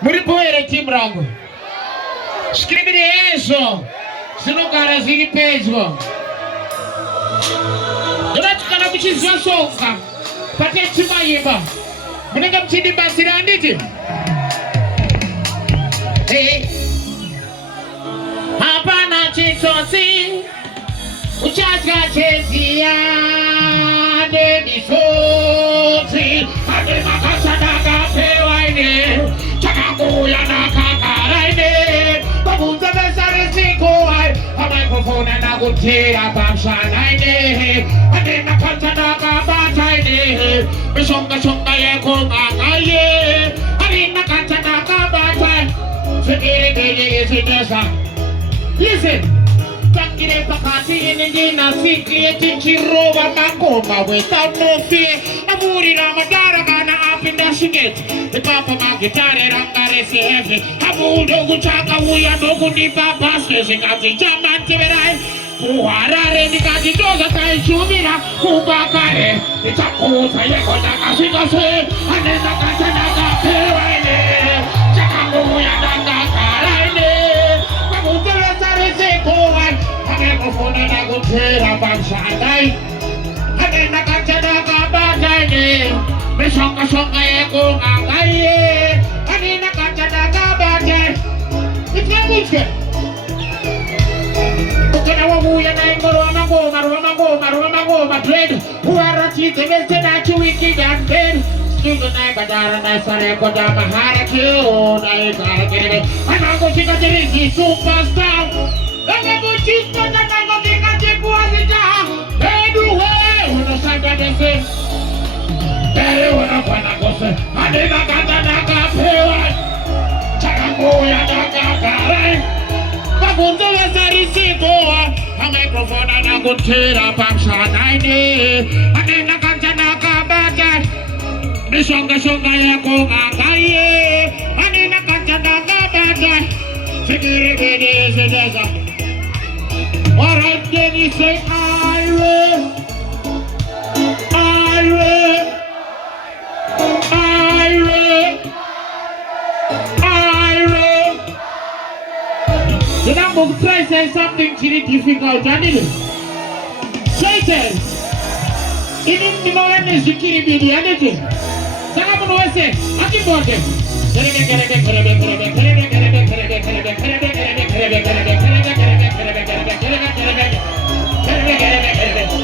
Muripoere Zimreggae. Scrivere eso. Sinogara ziri pedyo. Donatukana kuchizwa soka. Pate chimayimba. Munenge mchidi basira anditi. Hey. Hapana chitosi. Uchacha chezia. Deni soti. Ade makasa daga pewaine. Chakakuya nakakaraine. Babuza besare sikoai. A microphone and I go tear up and shine. And then I can't talk about it. Bishonga shonga ye konga ye. And then I can't talk about it. Listen. Takire pakati in a secret Chirova Makoma without no fear. Amuri Ramadara Gana up in the shigget. The Papa Magitare Rangaresi heavy. Abu Doguchaka, we are no good if our pastors in the German Tiberai. Who are already got the dog at Chumina, who Bakare. It's a cool Sayakota Shigase, and then the Katanaga Perine. Chakamuya Nanga microphone and I go tear up and shine. And then I got to go me songa songa go agaye. And then I got to it's not good. Okay, now we are going to bread. Who are a teeth and then to wicked and dead. You can never die and I said, but I'm a hard kill. I gotta get it. And I'm going to get it. Superstar. I'm going to choose for the mango thing and take was it down. Anyway, when I said that they say, very well, I'm going to go say, I did not get a pay. Chakamoya Naka, Babundo is a receiver. A microphone and I go tear up and shine. I did not get a bad. Bishonga Shonga Yako Magaye. I did not get a bad. Security is a desert. Alright, then you say, I will. Then I'm going to try to say something really difficult, Janine. Satan, even the moment is the key be the energy. So I'm going to say, I keep working.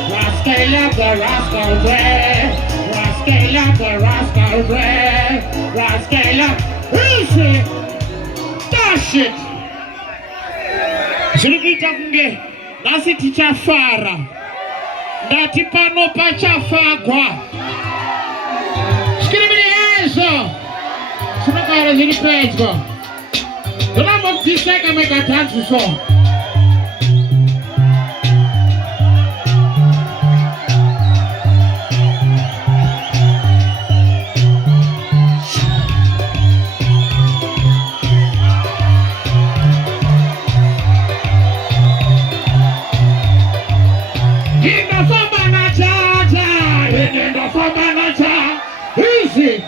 Ras Caleb the rascal dread. Ras Caleb the rascal dread. Ras Caleb, easy. Dash it. Zimreggae nasi tichafara. Ndati pano pachafagwa. Scrivere eso. Sono cose di ripeto. Dobbiamo dire che mi cantanti sono. Easy.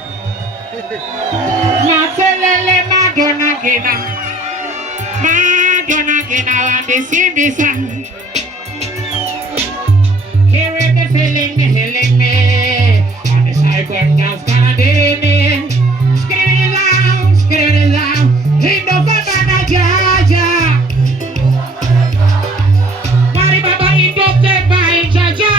Matelele Madonna Gina on the Simbisa. Here is the feeling me. On the side when dance gonna do me. Scream it out. In the Fabana Jaja. Mari Baba in the by Jaja.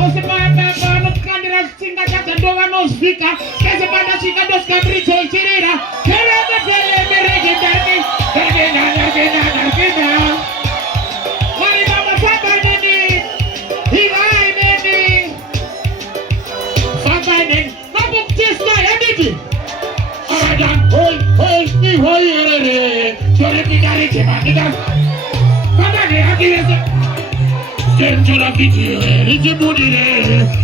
Você vai no câmera singa já doga nos fica. Que se manda chica dos caprichos chirira. Querendo pele me registrarme. Termina. Mari mama papa nini. Higai nini. Papa nini. Mabuk chesta editi. Adan hoi ni hoi re. Chore pidari chimaniga. Papa ne akirese. Centro video, rigi budire,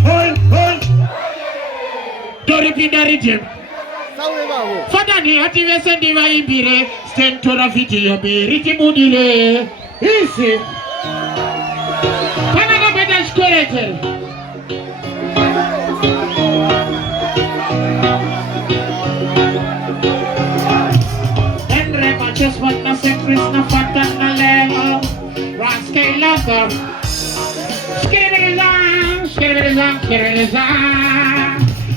hoi. Dori pindari jem. Fada ni hati wesendi wa imbire, centro video be rigi budire. Isi. Kana kapeta shkorete.Endre machos wat na sempris na fata na lego. Ras Caleb.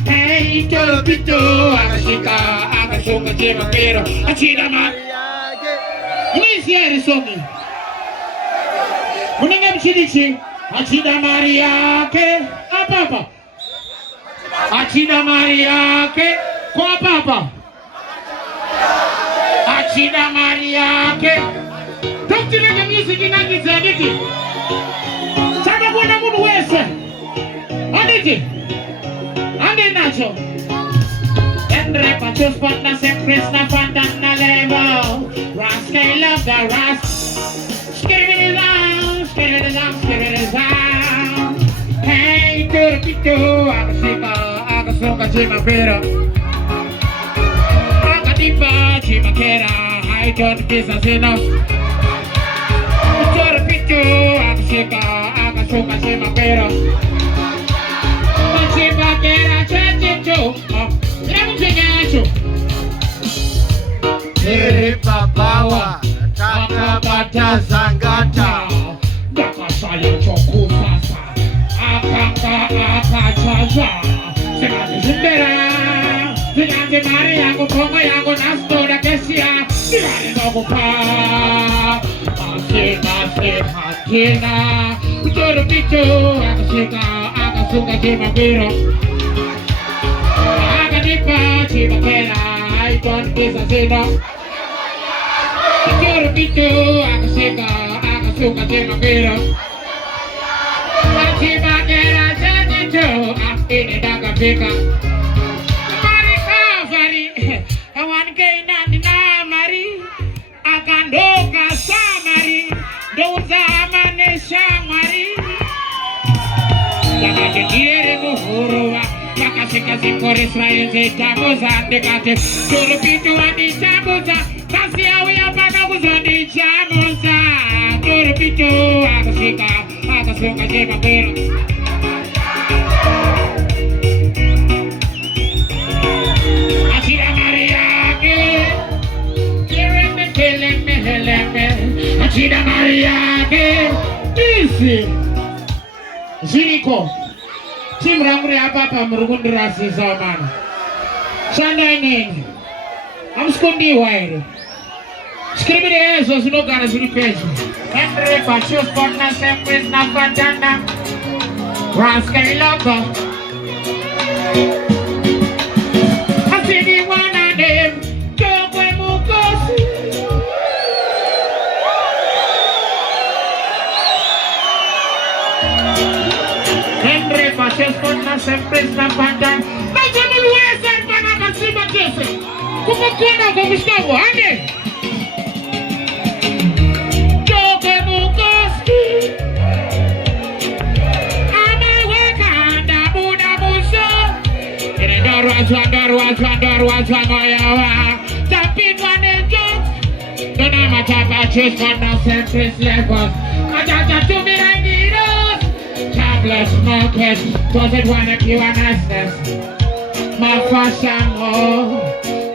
Hey, Topito, Agashika, Agashunga, Jimapero, Achidama. Inisiere somi. Muningam Chidichi, Achida Maria, Papa. Achida Maria, Papa. Achida Maria, don't you let the music in Agizanity? Sama buona munu wese. Aniti. Ande nacho. Endre pachos patna sempre na fantana levo. Ras Caleb the Ras. Skiririza. Hey, Turkito, Agashika, Agashunga, Jimapero. Agadipa, Jimakera, I don't business enough. Turkito, Agashika, Agashunga, Jimapero. Machibakera, Chachicho, Yamuchenyacho. Papawa, Takabata Zangata, Dakasaya Chokusasa, Akaka Akachaja, Zimreggae Maria, Kongo Yago Nastora Kesia, Zimreggae Nogupa, Hakina, Utoro Picho, Agashika, Agashunga Jimapero, Agadipa, Jimakera, I don't business enough. Utoro Picho, Agashika, Agashunga Jimapero, Jimakera, Chachicho, Akine Dagapika. Akandoka samari, doza amane shamari. Yakate kiere muhurua, yakashika zikore swaenze tamuza ndekate. Turupitu wani tamuza, kasi yawe yapana kuzondi chamuza. Turupitu akashika, akasunga Jimapero. Achira Maria Achida Maria, Isi Ziriko Tim Ramri Papa Murugundra Sisaman Shanda Ning I'm Skundi Wide Scribble as was no Ganas request Andre Pachos Partner Sempre Nafatana Ras Caleb Hasidi Wana Dem Tokwe Mukosi Andre Pachos Partner Sempre Nafatana Najamu Luesa Panaka Siba Kese Kumukuna kwa Gustavo Ande Tokwe Mukosi doesn't wanna kill an access. My fashion,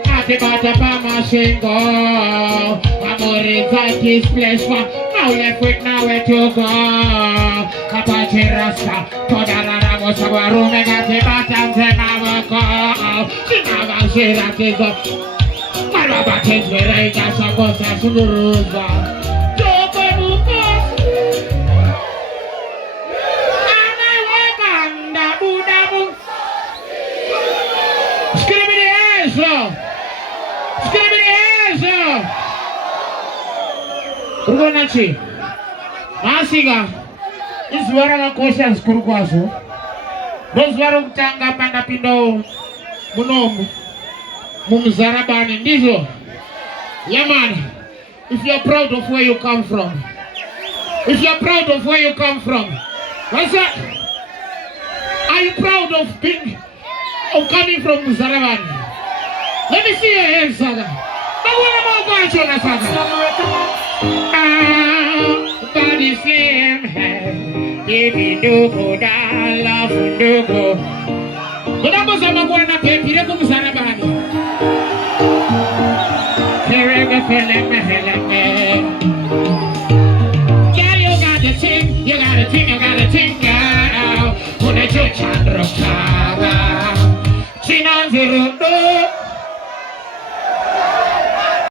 happy about the Bama Shingo. I'm already got this place for now left with nowhere to go. Apache Rasta, Todarara was our room and got the bottoms and our call. She never said that is up. My Robert is where I got some of the Suruza. Nachi. Nasiga. Is wara kosha skuru kwaso. Those wara kutanga panda pindo munomu. Muzarabani ndizo. Yeah man. If you're proud of where you come from. If you're proud of where you come from. What's that? Are you proud of coming from Muzarabani? Let me see your hands, Saga. Body slim head, baby do go down, love do go. But I was a Magwana baby, you go Muzarabani. Here we feel my hell. Yeah, you got the thing, you got the thing, you got the thing, girl. When I judge and rock, she knows the road.